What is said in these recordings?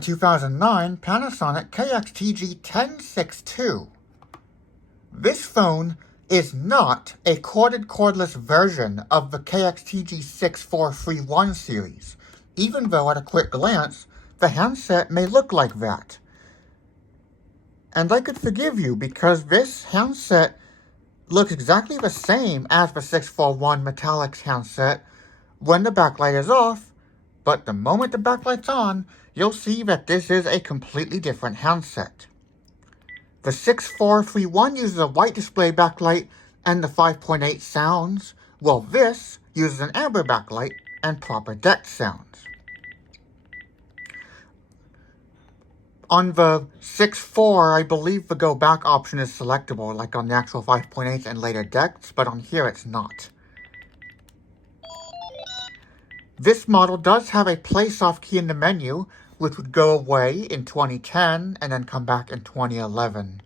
2009 Panasonic KX-TG1062. This phone is not a cordless version of the KX-TG6431 series, even though at a quick glance, the handset may look like that. And I could forgive you because this handset looks exactly the same as the 641 Metallics handset when the backlight is off, but the moment the backlight's on, you'll see that this is a completely different handset. The 6431 uses a white display backlight and the 5.8 sounds, while this uses an amber backlight and proper DECT sounds. On the 6.4, I believe the go back option is selectable, like on the actual 5.8 and later DECTs, but on here it's not. This model does have a place off key in the menu, which would go away in 2010 and then come back in 2011.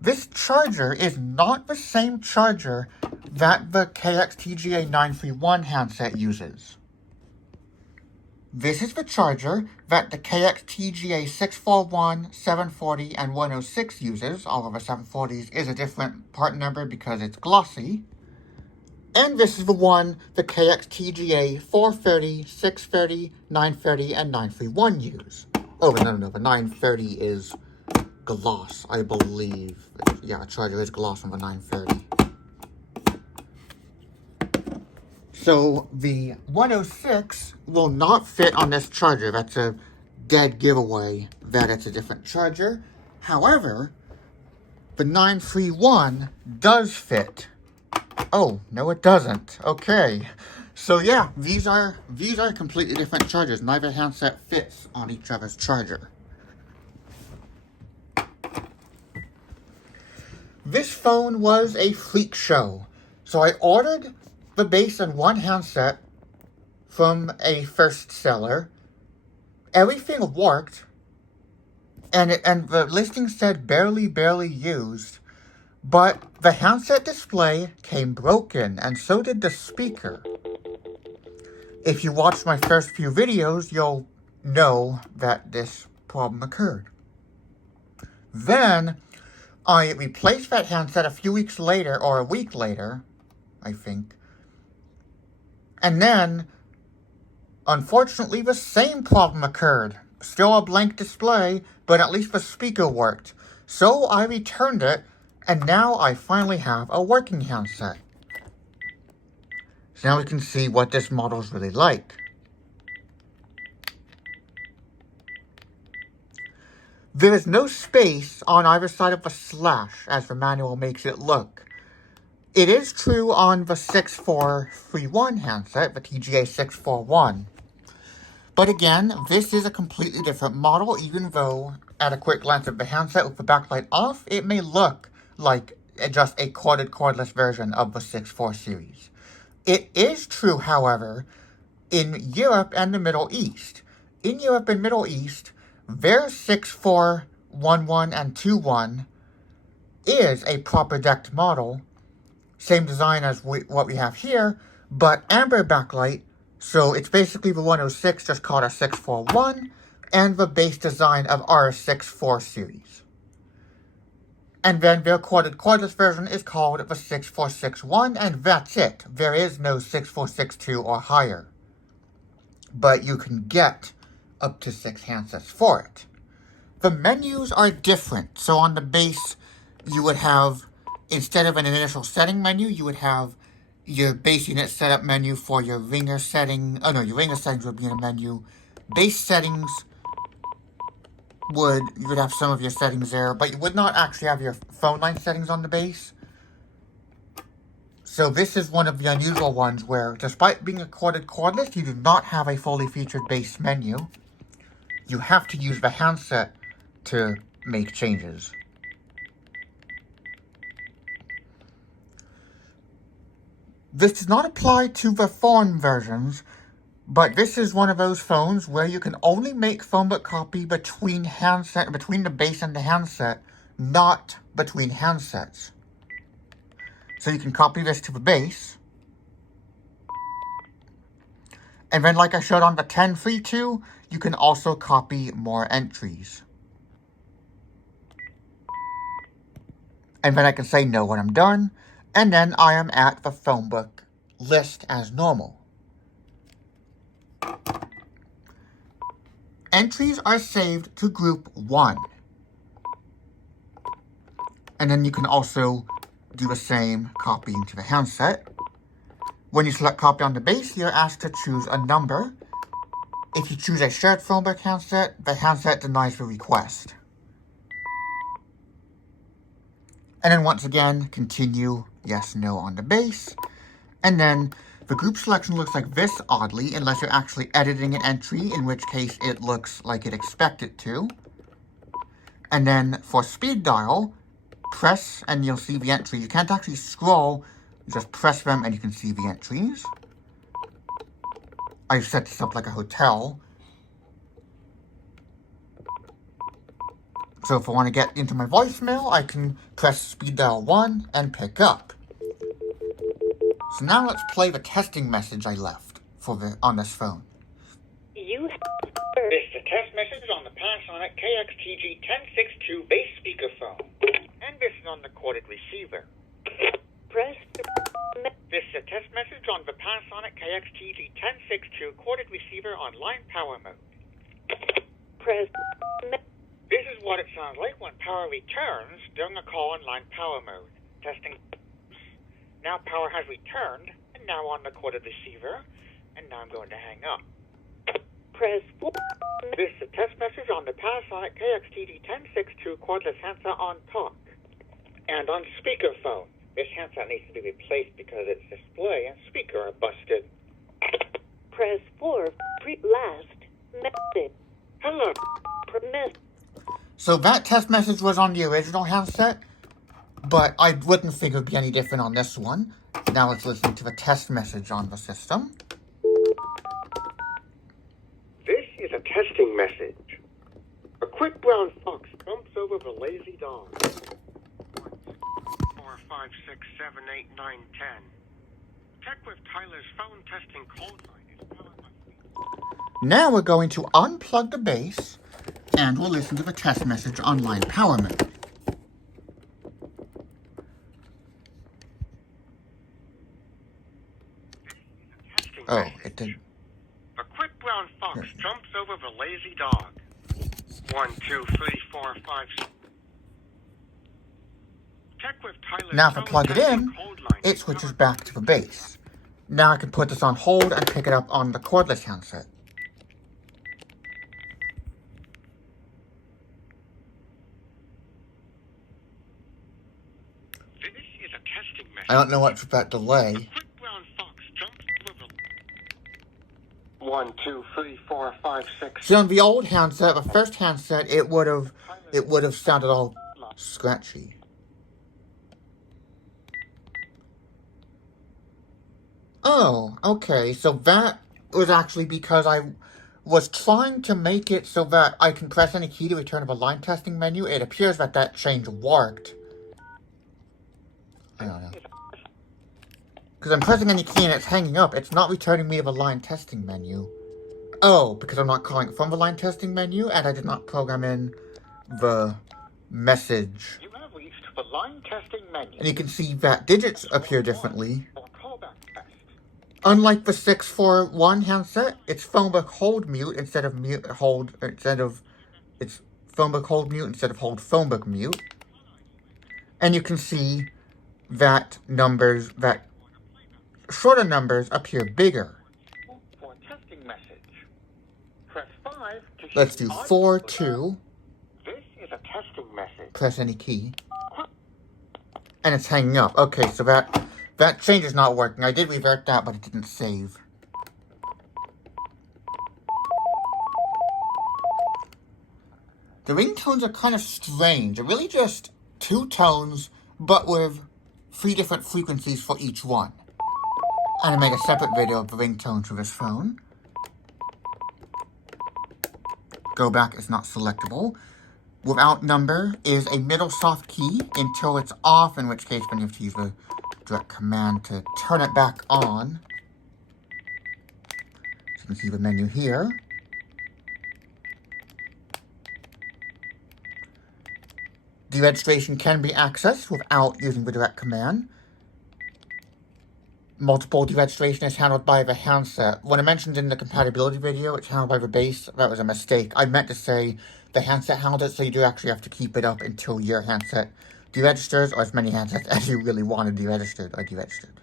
This charger is not the same charger that the KX-TGA931 handset uses. This is the charger that the KX-TGA641, 740, and 106 uses. All of the 740s is a different part number because it's glossy. And this is the one the KX-TGA 430, 630, 930, and 931 use. Oh, no, the 930 is gloss, I believe. Yeah, the charger is gloss on the 930. So the 106 will not fit on this charger. That's a dead giveaway that it's a different charger. However, the 931 does fit. Oh, no it doesn't. Okay. So yeah, these are completely different chargers. Neither handset fits on each other's charger. This phone was a freak show. So I ordered the base and one handset from a first seller. Everything worked, and the listing said barely used, but the handset display came broken, and so did the speaker. If you watched my first few videos, you'll know that this problem occurred. Then I replaced that handset a few weeks later, or a week later, I think. And then, unfortunately, the same problem occurred. Still a blank display, but at least the speaker worked. So I returned it, and now I finally have a working handset. So now we can see what this model is really like. There is no space on either side of the slash, as the manual makes it look. It is true on the 6431 handset, the TGA 641. But again, this is a completely different model, even though at a quick glance at the handset with the backlight off, it may look like just a cordless version of the 6.4 series. It is true, however, in Europe and the Middle East. In Europe and Middle East, their 6.411 and 2.1 is a proper DECT model. Same design as what we have here, but amber backlight, so it's basically the 106 just called a 641, and the base design of our 6.4 series. And then their cordless version is called the 6461, and that's it. There is no 6462 or higher. But you can get up to 6 handsets for it. The menus are different, so on the base, you would have, instead of an initial setting menu, you would have your base unit setup menu for your ringer setting. Oh no, your ringer settings would be in a menu. Base settings you would have some of your settings there, but you would not actually have your phone line settings on the base. So this is one of the unusual ones where, despite being a cordless, you do not have a fully featured base menu. You have to use the handset to make changes. This does not apply to the phone versions, but this is one of those phones where you can only make phonebook copy between the base and the handset, not between handsets. So you can copy this to the base, And then like I showed on the 1032, you can also copy more entries. And then I can say no when I'm done, and then I am at the phonebook list as normal. Entries are saved to group 1. And then you can also do the same copying to the handset. When you select copy on the base, you're asked to choose a number. If you choose a shared phonebook handset, the handset denies the request. And then once again, continue yes, no on the base. And then the group selection looks like this oddly, unless you're actually editing an entry, in which case it looks like it expects it to. And then for speed dial, press and you'll see the entry. You can't actually scroll, you just press them and you can see the entries. I've set this up like a hotel. So if I want to get into my voicemail, I can press speed dial 1 and pick up. So now let's play the testing message I left on this phone. This is a test message on the Panasonic KX-TG1062 base speakerphone. And this is on the corded receiver. This is a test message on the Panasonic KX-TG1062 corded receiver on line power mode. This is what it sounds like when power returns during a call in line power mode. Testing. Now power has returned, and now on the corded receiver, and now I'm going to hang up. This is a test message on the Panasonic KX-TG1062 cordless handset on talk. And on speakerphone. This handset needs to be replaced because its display and speaker are busted. Hello. So that test message was on the original handset, but I wouldn't figure it would be any different on this one. Now let's listen to the test message on the system. This is a testing message. A quick brown fox jumps over the lazy dog. 1, 2, 4, 5, 6, 7, 8, 9, 10. Check with Tyler's phone testing cold line is powered by... Now we're going to unplug the base, and we'll listen to the test message on line power mode. Oh, it did. A quick brown fox jumps over the lazy dog. 1, 2, 3, 4, 5, 6. Check with Tyler's now if I plug it in, it switches back to the base. Now I can put this on hold and pick it up on the cordless handset. This is a testing message. I don't know what's with that delay. A quick brown fox jumps over the... 1, 2, 3, 4, 5, 6. See, on the old handset, the first handset, it would have sounded all scratchy. Oh, okay, so that was actually because I was trying to make it so that I can press any key to return to the line testing menu. It appears that that change worked. I don't know. Because I'm pressing any key and it's hanging up, it's not returning me to the line testing menu. Oh, because I'm not calling from the line testing menu, and I did not program in the message. You have reached the line testing menu. And you can see that digits appear differently. Unlike the 641 handset, it's phonebook hold mute instead of hold phonebook mute. And you can see that shorter numbers appear bigger. For testing message, press 5 to Let's do 4-2. This is a testing message. Press any key. And it's hanging up. Okay, so that change is not working. I did revert that, but it didn't save. The ringtones are kind of strange. They're really just 2 tones, but with 3 different frequencies for each one. And I made a separate video of the ringtones for this phone. Go back is not selectable. Without number is a middle soft key until it's off, in which case then you have to use the direct command to turn it back on. you can see the menu here. Deregistration can be accessed without using the direct command. Multiple deregistration is handled by the handset. When I mentioned in the compatibility video, it's handled by the base. That was a mistake. I meant to say the handset handled it, so you do actually have to keep it up until your handset deregisters, or as many handsets as you really want to deregistered or deregistered.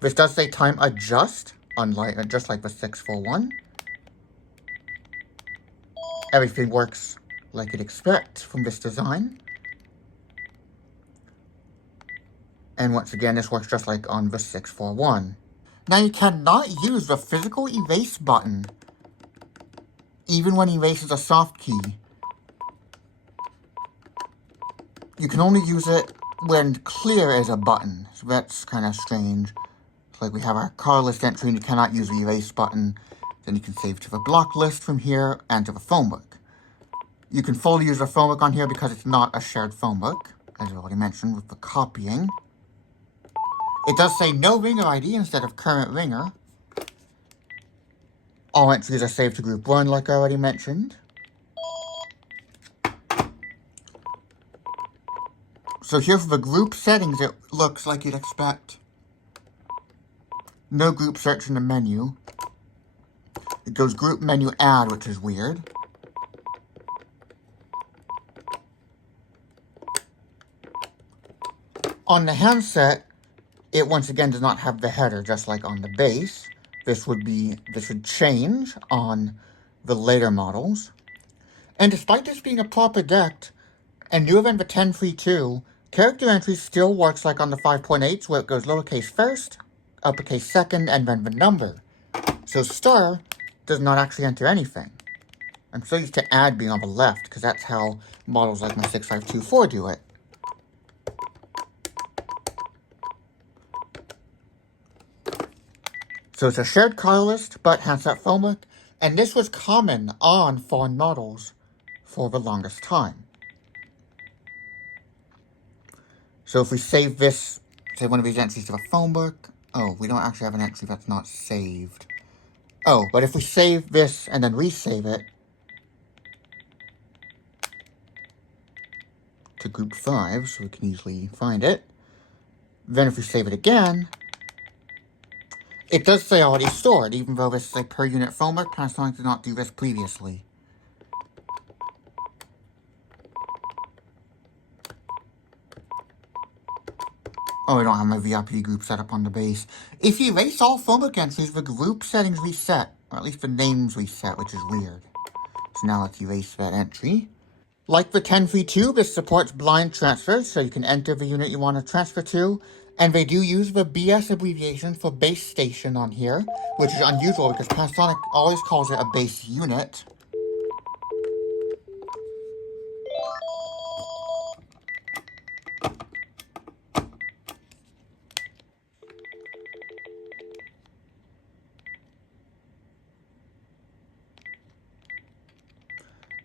This does say time adjust, unlike just like the 641. Everything works like you'd expect from this design. And once again, this works just like on the 641. Now you cannot use the physical erase button, even when erase is a soft key. You can only use it when clear is a button, so that's kind of strange. So like we have our car list entry and you cannot use the erase button. Then you can save to the block list from here and to the phone book. You can fully use the phone book on here because it's not a shared phone book, as I already mentioned with the copying. It does say no ringer ID instead of current ringer. All entries are saved to group 1 like I already mentioned. So here for the group settings, it looks like you'd expect. No group search in the menu. It goes group menu add, which is weird. On the handset, it once again does not have the header, just like on the base. This would change on the later models. And despite this being a proper deck, and newer than the 1032, character entry still works like on the 5.8s, where it goes lowercase first, uppercase second, and then the number. So star does not actually enter anything. I'm so used to add being on the left, because that's how models like my 6524 do it. So it's a shared car list, but handset phone book, and this was common on foreign models for the longest time. So if we save this, say one of these entries to the phone book, oh, we don't actually have an entry that's not saved. Oh, but if we save this and then resave it to group 5, so we can easily find it, then if we save it again, it does say already stored, even though this is a per unit phone book. Panasonic did not do this previously. Oh, I don't have my VIP group set up on the base. If you erase all phone book entries, the group settings reset, or at least the names reset, which is weird. So now let's erase that entry. Like the 1032, this supports blind transfers, so you can enter the unit you want to transfer to. And they do use the BS abbreviation for base station on here, which is unusual because Panasonic always calls it a base unit.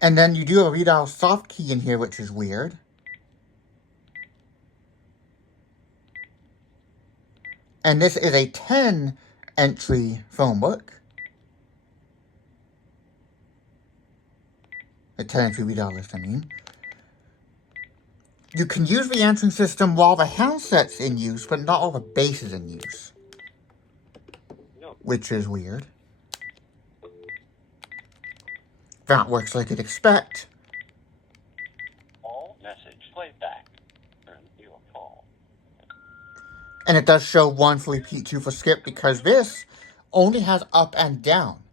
And then you do a redial soft key in here, which is weird. And this is a 10 entry phone book. A 10 entry redial list, I mean. You can use the answering system while the handset's in use, but not while the base is in use. No. Which is weird. That works like you'd expect. All message playback. Turn your call. And it does show 1 for repeat, 2 for skip, because this only has up and down.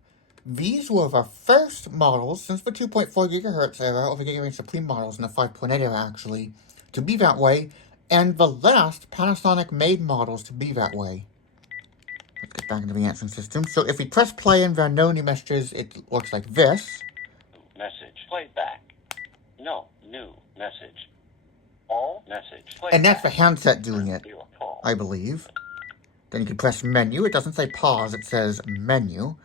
These were the first models since the 2.4 GHz era, or the Gigarange Supreme models in the 5.8 era actually, to be that way, and the last Panasonic made models to be that way. Let's get back into the answering system. So if we press play and there are no new messages, it looks like this. Message playback. No new message. All message playback. And that's the handset doing it, I believe. Then you can press menu. It doesn't say pause, it says menu.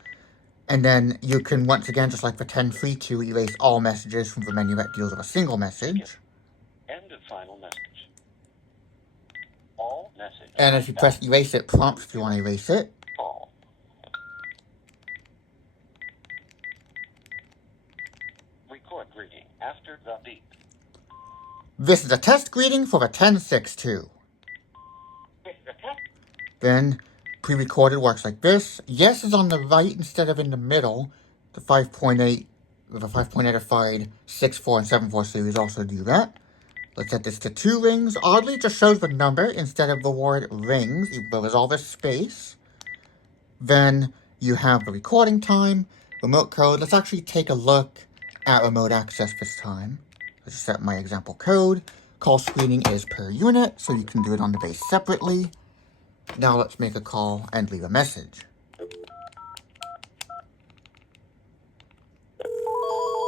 And then you can, once again, just like the 1032, erase all messages from the menu that deals with a single message. End of final message. All message. And if you press erase, it prompts if you want to erase it. All. Record greeting after the beep. This is a test greeting for the 1062. This is a test. Then, pre-recorded works like this. Yes is on the right instead of in the middle. The 5.8, the 5.85, 6.4, and 7.4 series also do that. Let's set this to 2 rings. Oddly, it just shows the number instead of the word rings, even though there's all this space. Then you have the recording time, remote code. Let's actually take a look at remote access this time. Let's set my example code. Call screening is per unit, so you can do it on the base separately. Now let's make a call and leave a message.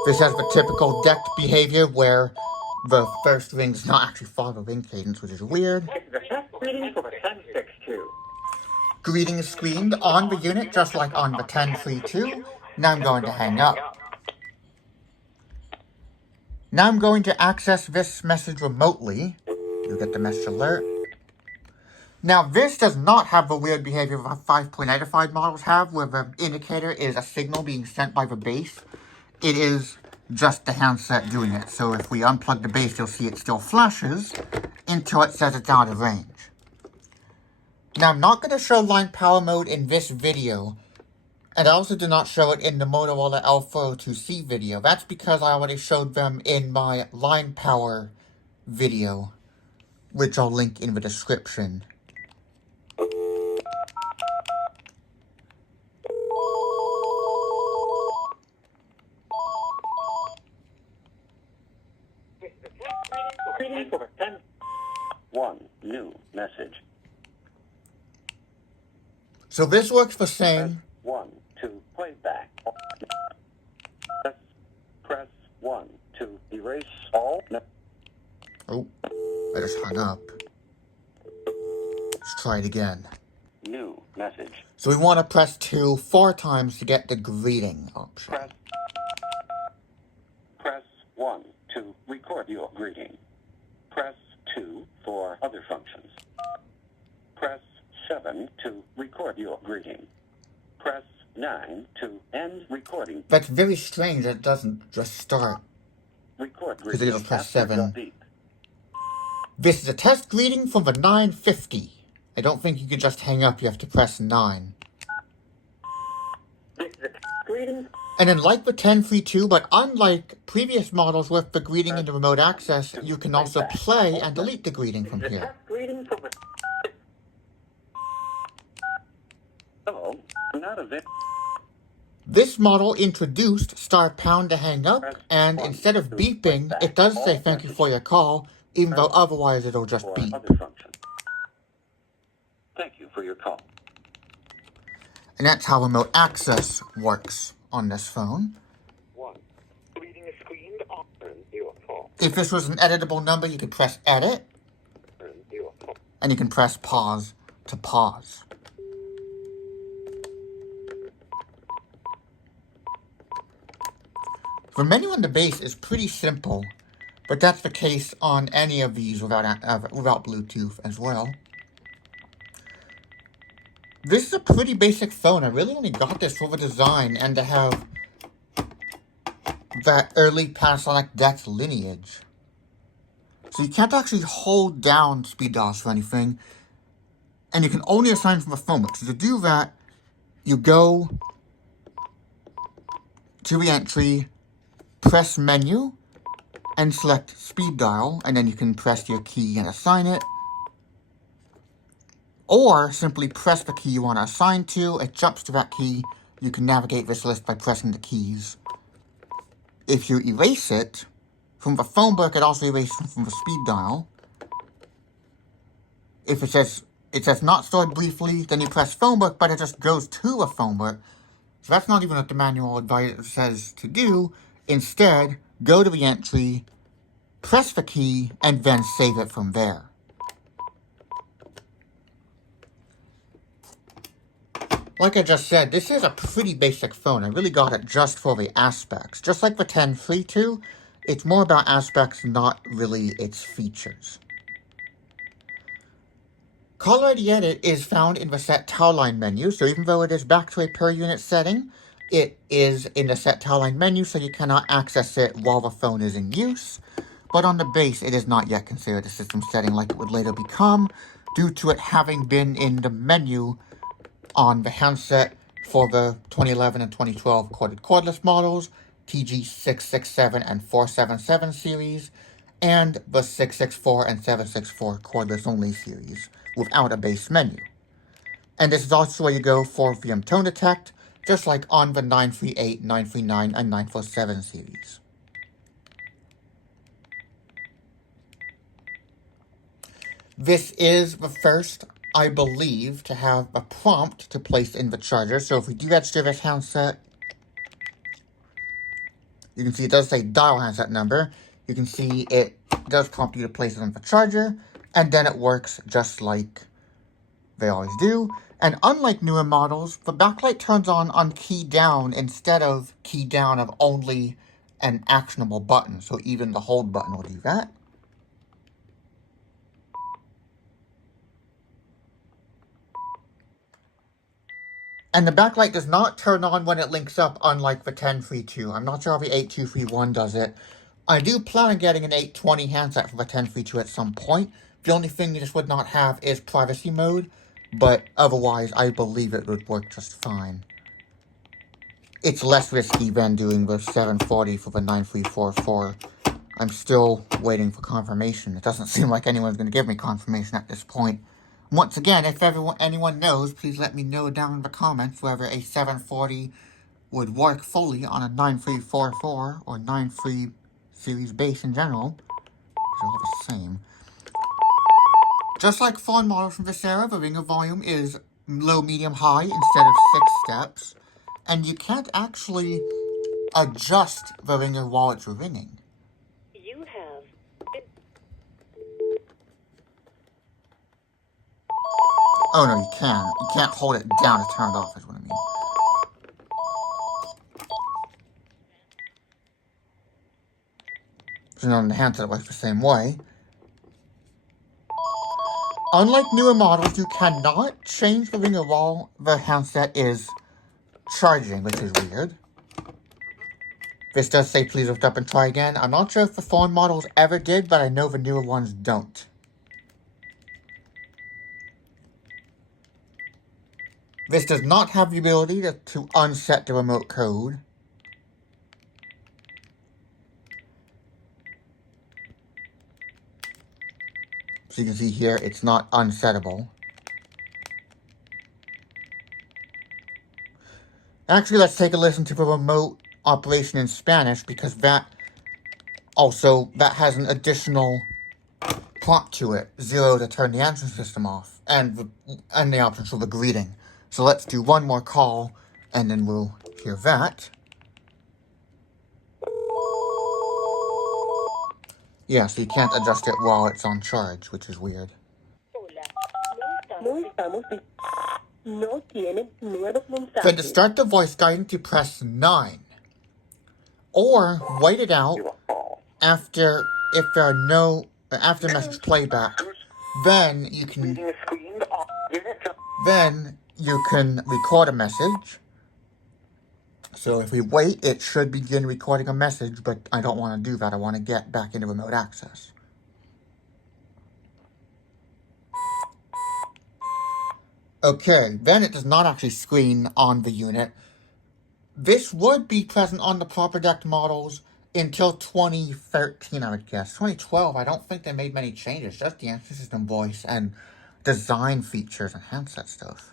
This has the typical decked behavior where the first ring does not actually follow the ring cadence, which is weird. This is a test greeting for the 1062. Greeting is screened on the unit, just like on the 1032. Now I'm going to hang up. Now I'm going to access this message remotely. You get the message alert. Now this does not have the weird behavior that 5.85 models have, where the indicator is a signal being sent by the base. It is just the handset doing it. So if we unplug the base, you'll see it still flashes until it says it's out of range. Now I'm not going to show line power mode in this video, and I also do not show it in the Motorola L402C video. That's because I already showed them in my line power video, which I'll link in the description. Greeting for the 10. 1. New message. So this works the same. 1 to playback. Press 1 to erase all. Oh, I just hung up. Let's try it again. New message. So we want to press 2 4 times to get the greeting option. Press 1 to record your greeting. Press 2 for other functions. Press 7 to record your greeting. Press 9 to end recording. That's very strange that it doesn't just start. Record Because greeting it'll press after the 7. beep. This is a test greeting from the 950. I don't think you can just hang up, you have to press 9. This is a test greeting. And then like the 1032, but unlike previous models with the greeting and the remote access, you can also play and delete the greeting from This is a here. test greeting for the. Hello, not a vid. This model introduced *# to hang up, and instead of beeping, it does say thank you for your call, even though otherwise it'll just For beep. other functions. Thank you for your call. And that's how remote access works on this phone. 1. Greeting is screened on your call. If this was an editable number, you could press edit, Your call. and you can press pause to pause. The menu on the base is pretty simple, but that's the case on any of these without Bluetooth as well. This is a pretty basic phone. I really only got this for the design and to have that early Panasonic DeX lineage. So you can't actually hold down speed dials for anything, and you can only assign from the phone book. So to do that, you go to re-entry, press menu, and select speed dial, and then you can press your key and assign it. Or simply press the key you want to assign to, it jumps to that key. You can navigate this list by pressing the keys. If you erase it, from the phone book it also erases from the speed dial. If it says not stored briefly, then you press phone book, but it just goes to a phone book. So that's not even what the manual advice says to do. Instead, go to the entry, press the key, and then save it from there. Like I just said, this is a pretty basic phone. I really got it just for the aspects. Just like the 1032, it's more about aspects, not really its features. Caller ID Edit is found in the Set Tower Line menu, so even though it is back to a per unit setting, it is in the Set Tower Line menu, so you cannot access it while the phone is in use. But on the base, it is not yet considered a system setting like it would later become, due to it having been in the menu on the handset for the 2011 and 2012 cordless models, TG667 and 477 series, and the 664 and 764 cordless only series, without a base menu. And this is also where you go for VM Tone Detect, just like on the 938, 939, and 947 series. This is the first, I believe, to have a prompt to place in the charger. So if we do register this handset, you can see it does say dial handset number. You can see it does prompt you to place it on the charger, and then it works just like they always do. And unlike newer models, the backlight turns on key down instead of key down of only an actionable button. So even the hold button will do that. And the backlight does not turn on when it links up, unlike the 1032. I'm not sure how the 8231 does it. I do plan on getting an 820 handset for the 1032 at some point. The only thing you just would not have is privacy mode, but otherwise I believe it would work just fine. It's less risky than doing the 740 for the 9344. I'm still waiting for confirmation. It doesn't seem like anyone's going to give me confirmation at this point. Once again, if anyone knows, please let me know down in the comments whether a 740 would work fully on a 9344 or 93 series base in general. They're all the same. Just like phone models from this era, the ringer volume is low, medium, high instead of 6 steps. And you can't actually adjust the ringer while it's ringing. Oh no, you can. You can't hold it down to turn it off, is what I mean. So on the handset it works the same way. Unlike newer models, you cannot change the ringer while the handset is charging, which is weird. This does say please lift up and try again. I'm not sure if the phone models ever did, but I know the newer ones don't. This does not have the ability to unset the remote code. So you can see here, it's not unsettable. Actually, let's take a listen to the remote operation in Spanish, because that has an additional prompt to it. 0 to turn the answering system off, and the options for the greeting. So let's do one more call, and then we'll hear that. Yeah, so you can't adjust it while it's on charge, which is weird. Then to start the voice guidance, you press 9. Or wait it out after message playback. Then you can record a message. So if we wait, it should begin recording a message, but I don't want to do that. I want to get back into remote access. Okay, then it does not actually screen on the unit. This would be present on the proper deck models until 2013, I would guess. 2012, I don't think they made many changes, just the answer system voice and design features and handset stuff.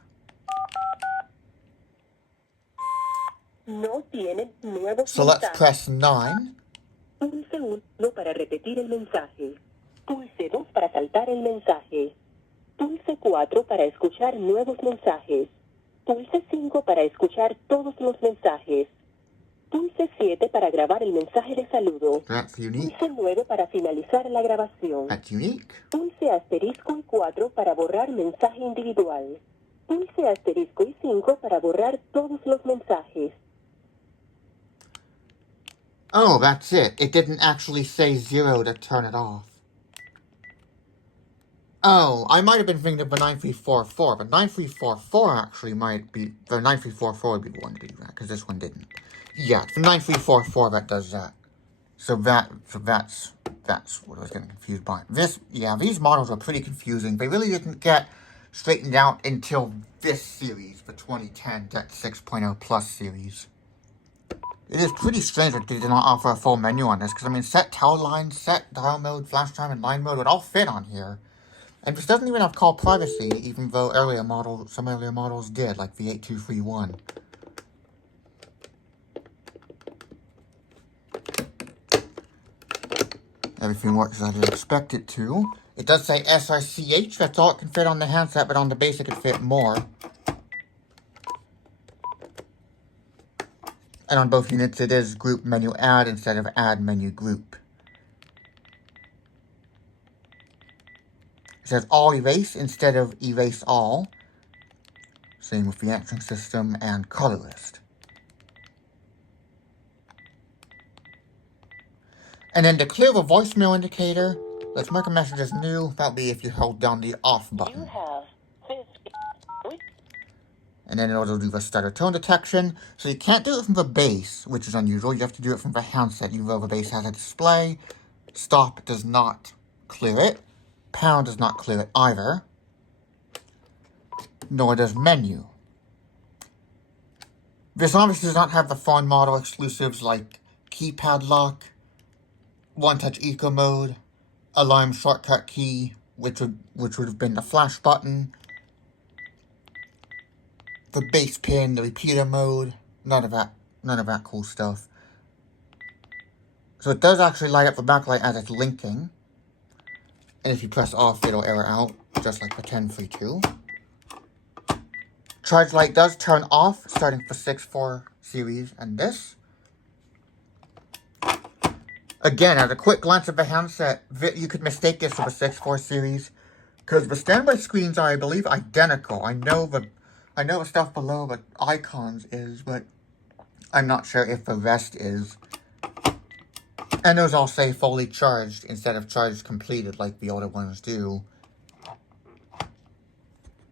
So let's press 9. Pulse 1 para repetir el mensaje. Pulse 2 para saltar el mensaje. Pulse 4 para escuchar nuevos mensajes. Pulse 5 para escuchar todos los mensajes. Pulse 7 para grabar el mensaje de saludo. That's unique. Pulse 9 para finalizar la grabación. That's unique. Pulse asterisco y 4 para borrar mensaje individual. Pulse asterisco y 5 para borrar todos los mensajes. Oh, that's it. It didn't actually say 0 to turn it off. Oh, I might have been thinking of the 9344, but 9344 actually might be, the 9344 would be the one to do that, because this one didn't. Yeah, it's the 9344 that does that. So that's what I was getting confused by. These models are pretty confusing. They really didn't get straightened out until this series, the 2010 DET 6.0 Plus series. It is pretty strange that they did not offer a full menu on this, because I mean, set tell line, set dial mode, flash time, and line mode would all fit on here. And this doesn't even have call privacy, even though some earlier models did, like the 8231. Everything works as I expect it to. It does say SRCH, that's all it can fit on the handset, but on the base it can fit more. And on both units it is group menu add instead of add menu group. It says all erase instead of erase all. Same with the answering system and color list. And then to clear the voicemail indicator, let's mark a message as new. That'll be if you hold down the off button. And then it'll do the stutter tone detection. So you can't do it from the base, which is unusual. You have to do it from the handset, even though the base has a display. Stop does not clear it. Pound does not clear it either. Nor does menu. This obviously does not have the phone model exclusives like keypad lock, one-touch eco mode, alarm shortcut key, which would have been the flash button, the base pin, the repeater mode, none of that cool stuff. So it does actually light up the backlight as it's linking, and if you press off, it'll error out, just like the 1032. Charge light does turn off, starting for 6.4 series and this. Again, at a quick glance at the handset, you could mistake this for the 6.4 series, because the standby screens are, I believe, identical. I know the stuff below the icons is, but I'm not sure if the rest is. And those all say fully charged instead of charged completed like the older ones do.